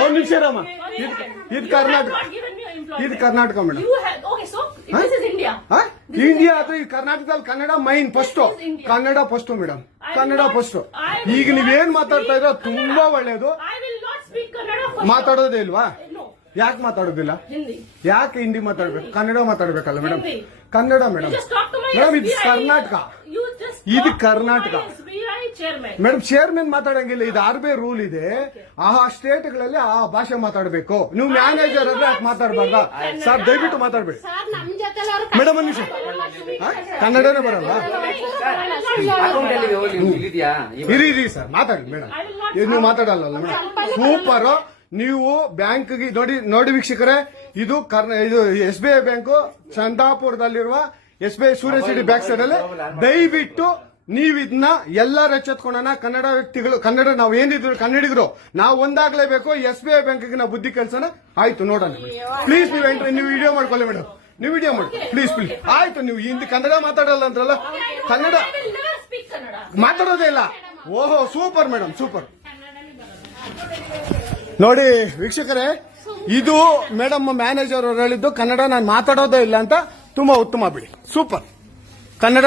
ಒಂದು ನಿಮಿಷ ರಾಮ, ಇದು ಕರ್ನಾಟಕ, ಇದು ಕರ್ನಾಟಕ ಮೇಡಮ್. ಇಂಡಿಯಾ ಆದ್ರೆ ಈ ಕರ್ನಾಟಕದಲ್ಲಿ Kannada main first, Kannada first madam, Kannada first. ಈಗ ನೀವೇನ್ ಮಾತಾಡ್ತಾ ಇರೋ ತುಂಬಾ ಒಳ್ಳೇದು. ಮಾತಾಡೋದೇ ಇಲ್ವಾ? ಯಾಕೆ ಮಾತಾಡೋದಿಲ್ಲ? ಯಾಕೆ ಹಿಂದಿ ಮಾತಾಡ್ಬೇಕು? ಕನ್ನಡ ಮಾತಾಡ್ಬೇಕಲ್ಲ ಮೇಡಮ್? ಕನ್ನಡ ಮೇಡಮ್. ಮೇಡಮ್ ಇದು ಕರ್ನಾಟಕ, ಇದು ಕರ್ನಾಟಕ ಮೇಡಮ್. ಚೇರ್ಮನ್ ಮಾತಾಡಂಗಿಲ್ಲ, ಇದು RBI ರೂಲ್ ಇದೆ. ಆ ಸ್ಟೇಟ್ಗಳಲ್ಲಿ ಆ ಭಾಷೆ ಮಾತಾಡಬೇಕು. ನೀವು ಮ್ಯಾನೇಜರ್ ಅಂದ್ರೆ ಯಾಕೆ ಮಾತಾಡ್ಬಾರ್ದ ಸರ್? ದಯವಿಟ್ಟು ಮಾತಾಡ್ಬೇಡಿ ಮೇಡಮ್. ಒಂದು ನಿಮಿಷ, ಕನ್ನಡನೇ ಬರಲ್ಲ? ಇರಿ ಸರ್, ಮಾತಾಡಿ ಮೇಡಮ್. ನೀವು ಮಾತಾಡಲ್ಲ ಮೇಡಮ್? ಸೂಪರ್. ನೀವು ಬ್ಯಾಂಕ್ಗೆ ನೋಡಿ ವೀಕ್ಷಕರೇ, ಇದು SBI ಬ್ಯಾಂಕು, ಚಂದಾಪುರದಲ್ಲಿರುವ SBI ಸೂರ್ಯ ಸಿಟಿ ಬ್ಯಾಕ್ ಸೈಡ್ ಅಲ್ಲಿ. ದಯವಿಟ್ಟು ನೀವು ಇದನ್ನ ಎಲ್ಲರೂ ಎಚ್ಚೆತ್ಕೊಳ್ಳೋಣ. ಕನ್ನಡ ವ್ಯಕ್ತಿಗಳು, ಕನ್ನಡ ನಾವು ಏನಿದ್ರು ಕನ್ನಡಿಗರು, ನಾವು ಒಂದಾಗ್ಲೇಬೇಕು. SBI ಬ್ಯಾಂಕ್ಗೆ ನಾವು ಬುದ್ಧಿ ಕಲ್ಸೋಣ. ಆಯ್ತು, ನೋಡೋಣ ಪ್ಲೀಸ್. ನೀವು ವಿಡಿಯೋ ಮಾಡ್ಕೊಳ್ಳಿ ಮೇಡಮ್, ನೀವು ವಿಡಿಯೋ ಮಾಡಿ ಪ್ಲೀಸ್ ಪ್ಲೀಸ್. ಆಯ್ತು, ನೀವು ಹಿಂದಿ ಕನ್ನಡ ಮಾತಾಡಲ್ಲ ಅಂದ್ರಲ್ಲ, ಕನ್ನಡ ಮಾತಾಡೋದೇ ಇಲ್ಲ. ಓಹೋ, ಸೂಪರ್ ಮೇಡಮ್, ಸೂಪರ್. ನೋಡಿ ವೀಕ್ಷಕರೇ, ಇದು ಮೇಡಮ್ ಮ್ಯಾನೇಜರ್ ಅವರು ಹೇಳಿದ್ದು, ಕನ್ನಡ ನಾನು ಮಾತಾಡೋದೇ ಇಲ್ಲ ಅಂತ. ತುಂಬಾ ಉತ್ತಮ ಬಿಡಿ, ಸೂಪರ್. ಕನ್ನಡ